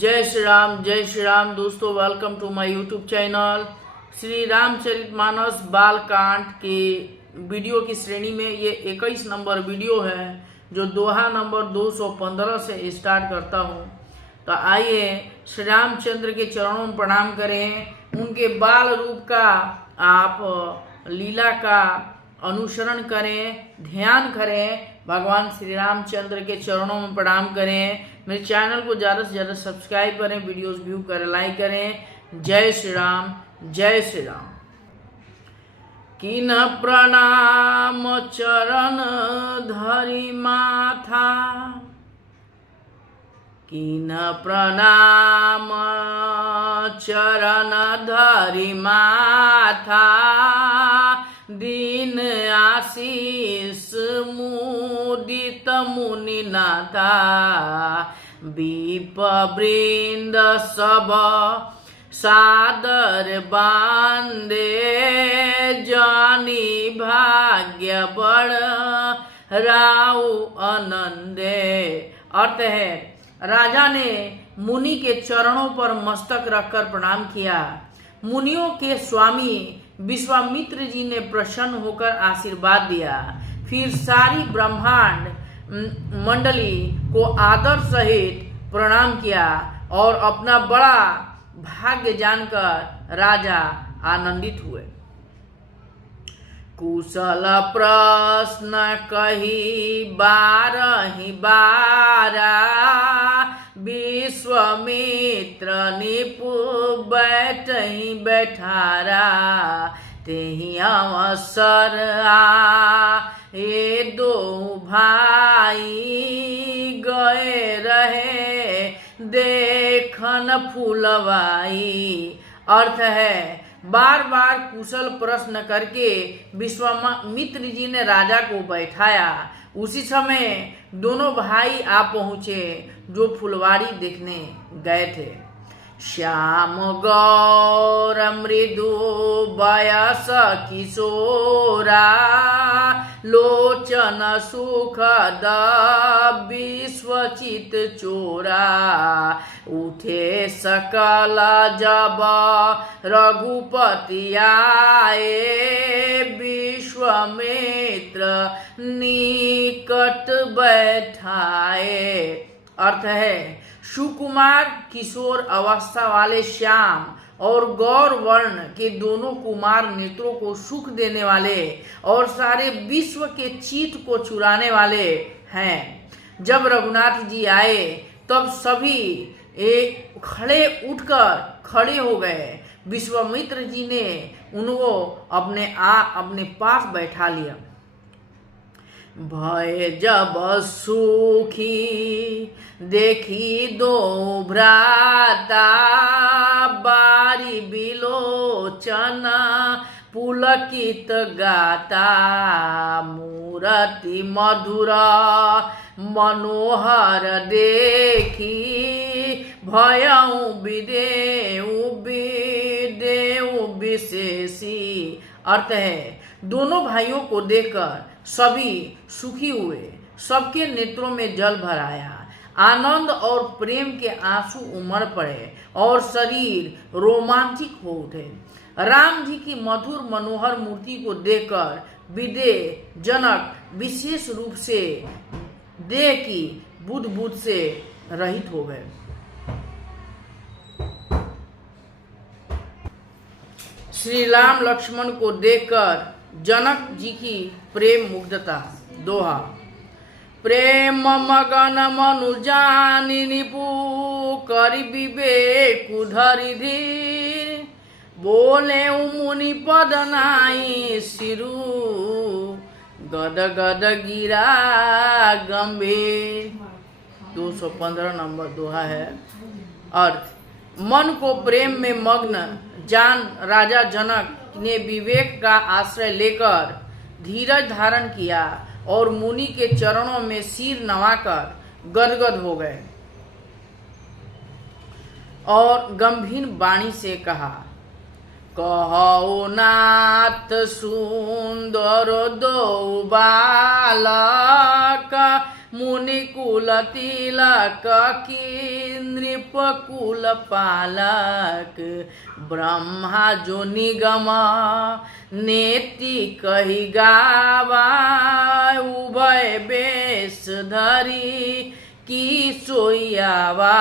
जय श्री राम दोस्तों, welcome to my YouTube channel. Shri Ramcharitmanas Balkand के वीडियो की श्रेणी में ये 21 नंबर वीडियो है जो दोहा नंबर 215 से स्टार्ट करता हूँ। तो आइए श्री रामचंद्र के चरणों में प्रणाम करें, उनके बाल रूप का आप लीला का अनुसरण करें, ध्यान करें, भगवान श्री रामचंद्र के चरणों में प्रणाम करें। मेरे चैनल को ज़्यादा से ज़्यादा सब्सक्राइब करें, वीडियोस व्यू करें, लाइक करें। जय श्री राम, जय श्री राम। किन प्रणाम चरण धरि माथा, किन प्रणाम चरण धरि माथा, दीन आशीष मुदित मुनिनाथा, विप वृंद सब सादर बांदे, जानी भाग्य बड़ राउ आनंदे। अर्थ है, राजा ने मुनि के चरणों पर मस्तक रखकर प्रणाम किया। मुनियों के स्वामी विश्वामित्र जी ने प्रसन्न होकर आशीर्वाद दिया। फिर सारी ब्रह्मांड मंडली को आदर सहित प्रणाम किया और अपना बड़ा भाग्य जानकर राजा आनंदित हुए। कुशल प्रश्न कही बारहि बारा, विश्वामित्र निपु बैठहि बैठारा, तेहि अवसर ये दो भाई, गए रहे देखन फूलवाई। अर्थ है, बार बार कुशल प्रश्न करके विश्वामित्र जी ने राजा को बैठाया। उसी समय दोनों भाई आ पहुंचे जो फुलवाड़ी देखने गए थे। श्याम गौर मृदु बयस किशोरा, लोचन सुखद विश्वचित चोरा, उठे सकल जब रघुपति आए, विश्वामित्र निकट बैठाए। अर्थ है, सुकुमार किशोर अवस्था वाले श्याम और गौर वर्ण के दोनों कुमार नेत्रों को सुख देने वाले और सारे विश्व के चित्त को चुराने वाले हैं। जब रघुनाथ जी आए तब सभी खड़े हो गए। विश्वामित्र जी ने उनको अपने पास बैठा लिया। भय जब सुखी देखी दो भ्राता, बारी बिलोचन पुलकित गाता, मूरति मधुर मनोहर देखी, भयउ विदेउ विशेषी। अर्थ है, दोनों भाइयों को देखकर सभी सुखी हुए, सबके नेत्रों में जल भर आया। आनंद और प्रेम के आंसू उमड़ पड़े और शरीर रोमांचित हो उठे। राम जी की मधुर मनोहर मूर्ति को देखकर विदेह जनक विशेष रूप से देह की बुद्ध से रहित हो गए। श्री राम लक्ष्मण को देखकर जनक जी की प्रेम मुग्धता। दोहा। प्रेम मगन मनु जानि निपु, करि विवेक धरि धीर, बोले मुनि पद नाई सिरु, गद गद गिरा गंभीर। 215 नंबर दोहा है। अर्थ, मन को प्रेम में मग्न जान राजा जनक ने विवेक का आश्रय लेकर धीरज धारण किया और मुनि के चरणों में सिर नवाकर गदगद हो गए और गंभीर वाणी से कहा, कहो नाथ सुंदर दो बालक, मुनिकुल तिलक की नृपकुल पालक, ब्रह्मा जो निगम नेति कही गावा, उभय बेश धरी की सोयावा।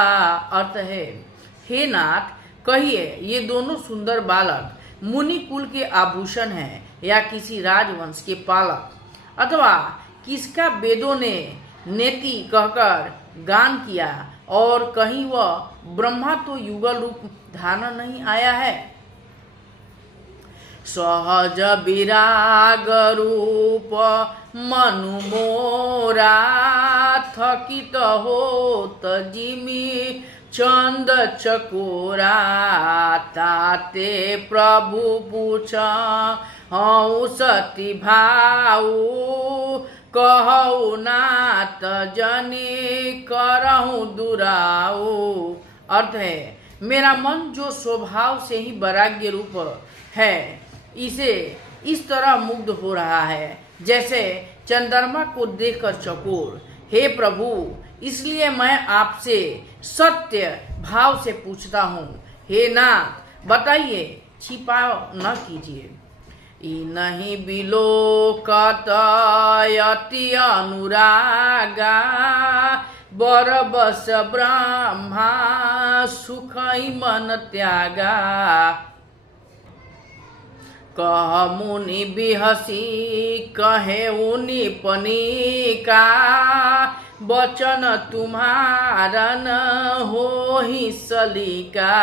अर्थ है, हे नाथ कहिए ये दोनों सुंदर बालक मुनि कुल के आभूषण हैं या किसी राजवंश के पालक, अथवा किसका वेदों ने नेति कहकर गान किया, और कहीं वह ब्रह्मा तो युगल रूप धारण नहीं आया है। सहज विराग रूप मनु मोरा, थकित होत जिमी चंद चकोरा, ताते प्रभु पूछा हऊ सती भाऊ, कहऊ नाथ जनी करहूँ दुराऊ। अर्थ है, मेरा मन जो स्वभाव से ही वैराग्य रूप है, इसे इस तरह मुग्ध हो रहा है जैसे चंद्रमा को देखकर चकोर। हे प्रभु, इसलिए मैं आपसे सत्य भाव से पूछता हूँ, हे नाथ बताइए, छिपा न कीजिए। नहीं बिलोकत अति अनुरागा, बरबस ब्रह्मा सुख मन त्यागा, कह मुनि बिहसी कहे उनि पनिका, बचन तुम्हारा न हो ही सलीका।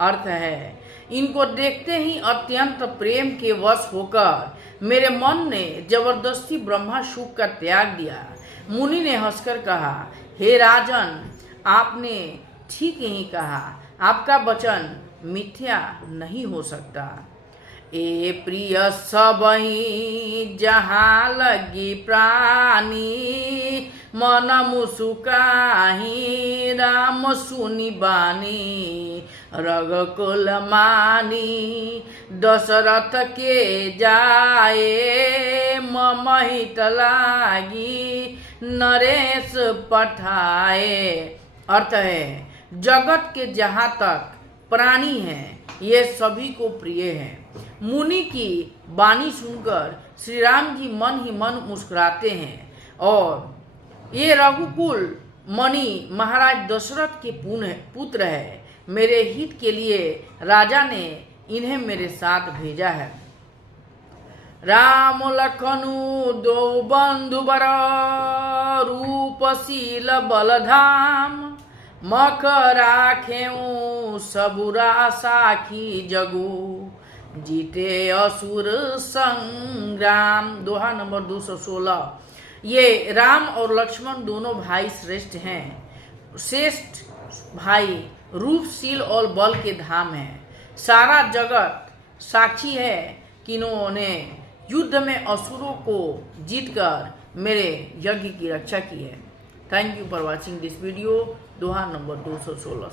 अर्थ है, इनको देखते ही अत्यंत प्रेम के वश होकर मेरे मन ने जबरदस्ती ब्रह्मा सुख का त्याग दिया। मुनि ने हंसकर कहा, हे राजन, आपने ठीक ही कहा, आपका वचन मिथ्या नहीं हो सकता। ए प्रिय सबही जहाँ लगी प्राणी, मन मुसुकाही राम सुनि बानी, रघुकुल मानी दशरथ के जाए, मम हित लागी नरेश पठाए। अर्थ है, जगत के जहाँ तक प्राणी हैं ये सभी को प्रिय हैं। मुनि की वाणी सुनकर श्री राम जी मन ही मन मुस्कुराते हैं, और ये रघुकुल मणि महाराज दशरथ के पुत्र है। मेरे हित के लिए राजा ने इन्हें मेरे साथ भेजा है। राम लखनु दो बंधुबर, रूपशील बलधाम, मख राखेऊ सबुरा साखी जगू, जीते असुर संग्राम। दोहा नंबर 216। ये राम और लक्ष्मण दोनों भाई श्रेष्ठ हैं। श्रेष्ठ भाई रूपशील और बल के धाम हैं। सारा जगत साक्षी है कि इन्होंने युद्ध में असुरों को जीतकर मेरे यज्ञ की रक्षा की है। Thank you for watching this video. Doha number 216।